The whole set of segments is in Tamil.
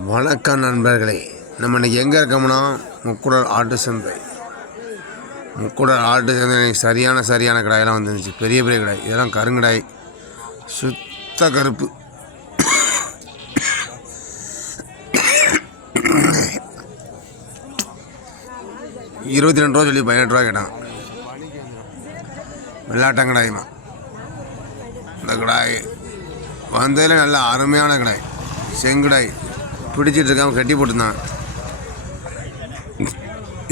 வணக்கம் நண்பர்களே. நம்ம இன்னைக்கு எங்கே இருக்கோம்னா முக்குடல் ஆட்டு சந்தை. முக்குடல் ஆட்டு சந்தை சரியான சரியான கடாயெல்லாம் வந்துருந்துச்சு. பெரிய பெரிய கடாய் இதெல்லாம் கருங்கடாய். சுத்த கருப்பு. இருபத்தி ரெண்டு ரூபா சொல்லி பதினெட்டு ரூபா கேட்டாங்க வெள்ளாட்டங்கடாயுமா இந்த கடாய் வந்ததில் நல்ல அருமையான கடாய். செங்குடாய். பிடிச்சிட்டு இருக்காமல் கட்டி போட்டிருந்தான்.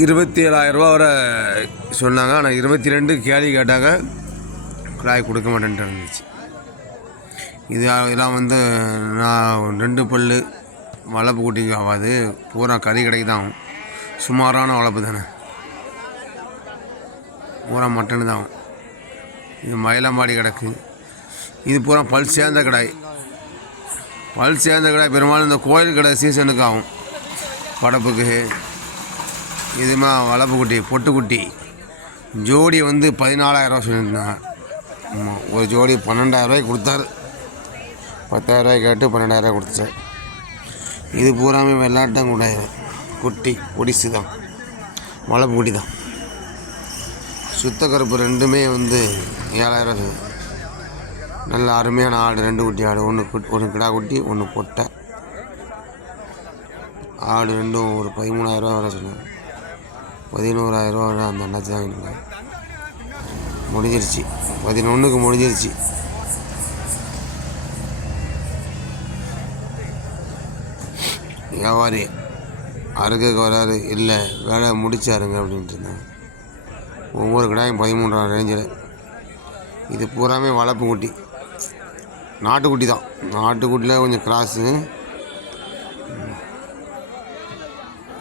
இருபத்தி ஏழாயிரரூபா வர வரை சொன்னாங்க. ஆனால் இருபத்தி ரெண்டு கேள்வி கேட்டாங்க. கடாய் கொடுக்க மாட்டேன்ட்டு இருந்துச்சு. இது இதெல்லாம் வந்து நான் ரெண்டு பல்லு வளர்ப்பு குட்டிக்கு ஆகாது. பூரா கறி கடைக்கு தான் ஆகும். சுமாரான வளர்ப்பு தானே. பூரா மட்டன் தான் ஆகும். இது மயிலாம்பாடி கிடக்கு. இது பூரா பல் சேர்ந்த கடாய். பல் சேர்ந்த கடை பெரும்பாலும் இந்த கோயில் கடை சீசனுக்கு ஆகும் படப்புக்கு இதுமா வளப்பு குட்டி பொட்டுக்குட்டி. ஜோடி வந்து பதினாலாயிரரூவா சொல்லியிருந்தாங்க. ஆமாம் ஒரு ஜோடி பன்னெண்டாயிரரூவாய்க்கு கொடுத்தாரு. பத்தாயிரரூவாய் கேட்டு பன்னெண்டாயிரரூவா கொடுத்துச்சார் இது பூராமே வெள்ளாட்டம் கூட குட்டி ஒடிசு தான். வளப்பு குட்டி தான். சுத்த கருப்பு ரெண்டுமே வந்து ஏழாயிரம் நல்ல அருமையான ஆடு ரெண்டு குட்டி ஆடு. ஒன்று ஒன்று கிடா குட்டி ஒன்று பொட்டை. ஆடு ரெண்டும் ஒரு பதிமூணாயிரரூவா வர சொன்னாங்க. பதினோராயிரரூவா வர அந்த அண்ணாச்சி தான் முடிஞ்சிருச்சு. பதினொன்றுக்கு முடிஞ்சிருச்சு. வியாபாரி அறுக்க வராரு. இல்லை வேலை முடிச்சாருங்க அப்படின்ட்டு இருந்தாங்க. ஒவ்வொரு கடாயும் பதிமூன்றாயிரம் ரேஞ்சில். இது பூராமே வளர்ப்பு குட்டி. நாட்டுக்குட்டி தான். நாட்டுக்குட்டியில் கொஞ்சம் கிராஸு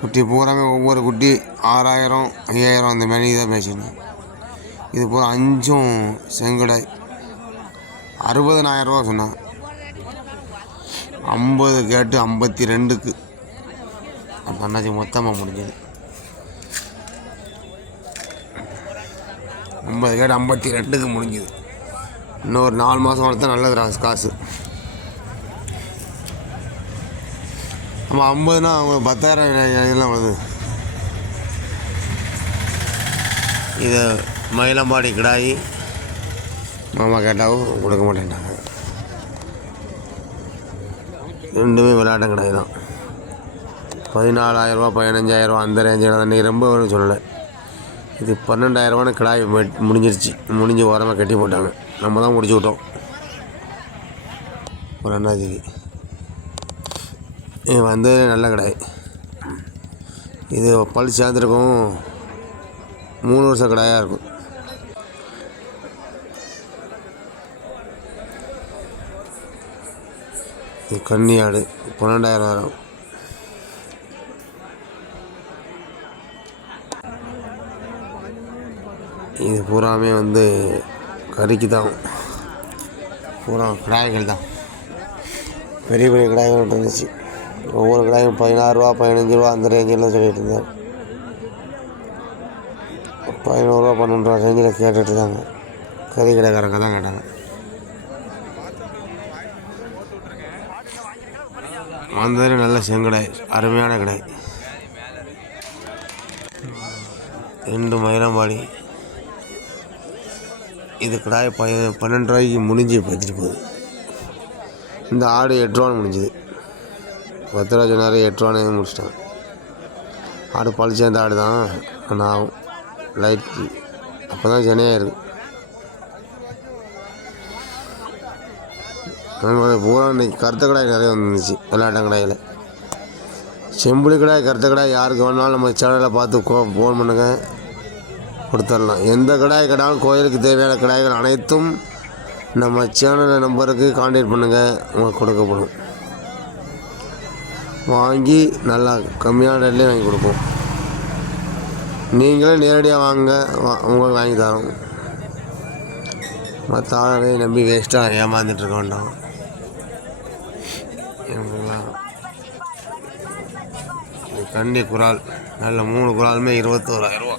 குட்டி பூராமே ஒவ்வொரு குட்டி ஆறாயிரம் ஐயாயிரம் அந்த மாதிரி தான் பேசினேன் இது பூரா அஞ்சும் செங்கடாய். அறுபதனாயிரரூவா சொன்னேன் ஐம்பது கேட்டு ஐம்பத்தி ரெண்டுக்கு அந்த அண்ணாச்சி மொத்தமாக முடிஞ்சது. ஐம்பது கேட்டு ஐம்பத்தி ரெண்டுக்கு முடிஞ்சுது. இன்னும் ஒரு நாலு மாதம் வளர்த்தா நல்லதுடா காசு. நம்ம ஐம்பதுனா அவங்க பத்தாயிரம் இதெல்லாம் வருது இது மயிலம்பாடி கிடாயி. மாமா கேட்டாவும் கொடுக்க மாட்டேன்ட்டாங்க. ரெண்டுமே விளையாட்டம் கிடாய் தான் பதினாலாயிரரூவா பதினஞ்சாயிரரூவா அந்த ரேஞ்சில் தான். நீ ரொம்ப சொல்லலை. இது பன்னெண்டாயிரரூவான்னு கிடாய் முடிஞ்சிருச்சு. முடிஞ்சு ஓரமாக கட்டி போட்டாங்க. நம்ம தான் முடிச்சு விட்டோம். ஒரு அண்ணாதிக்கு இது வந்தது நல்ல கிடாய். இது பல் சேர்ந்துருக்கும். மூணு வருஷம் கடாயாக இருக்கும். இது கன்னி ஆடு பன்னெண்டாயிரம் வரும். இது பூராமே வந்து கறிக்கு தான் பூரா கிடாய்கள் தான் பெரிய பெரிய கிடாய்கள் இருந்துச்சு. ஒவ்வொரு கிடாயும் பதினாறுரூவா பதினஞ்சு ரூபா அந்த ரேஞ்சில் சொல்லிட்டு இருந்தார் பதினோருவா பன்னெண்டு ரூபா ரேஞ்சில் கேட்டுட்டு இருந்தாங்க. கறி கடைக்காரங்க தான் கேட்டாங்க. வந்தது நல்ல செங்கடை அருமையான கடை ரெண்டு மயிலம்பாடி. இது கடாய் ப பன்னெண்டு ரூபாய்க்கு முடிஞ்சு பத்துட்டு போகுது. இந்த ஆடு எட்டு ரூபான்னு முடிஞ்சுது. பத்து ரூபா சொன்னார் எட்டு முடிச்சிட்டேன் ஆடு பழி சேர்ந்த ஆடு தான் ஆனால் ஆகும். லைட் அப்போ தான் சென்னையாக இருக்குது பூரா இன்னைக்கு கருத்த கடாய் நிறைய வந்துருந்துச்சு விளையாட்டம் கடாயில். செம்புளி கடாய் கருத்த கடாய் யாருக்கு வேணாலும் நம்ம சேனலில் பார்த்து ஃபோன் பண்ணுங்கள் கொடுத்துடலாம். எந்த கடாய் கடாலும் கோயிலுக்கு தேவையான கடாய்கள் அனைத்தும் நம்ம சேனல் நம்பருக்கு காண்டாக்ட் பண்ணுங்கள் உங்களுக்கு கொடுக்கப்படும். வாங்கி நல்லா கம்மியான ரேட்லேயே வாங்கி கொடுப்போம். நீங்களே நேரடியாக வாங்க வா- உங்களுக்கு வாங்கி தரோம். மற்ற ஆளை நம்பி வேஸ்ட்டாக ஏமாந்துட்டு இருக்க வேண்டாம். கண்டி குரால். நல்ல மூணு குராலுமே இருபத்தோராயிரம்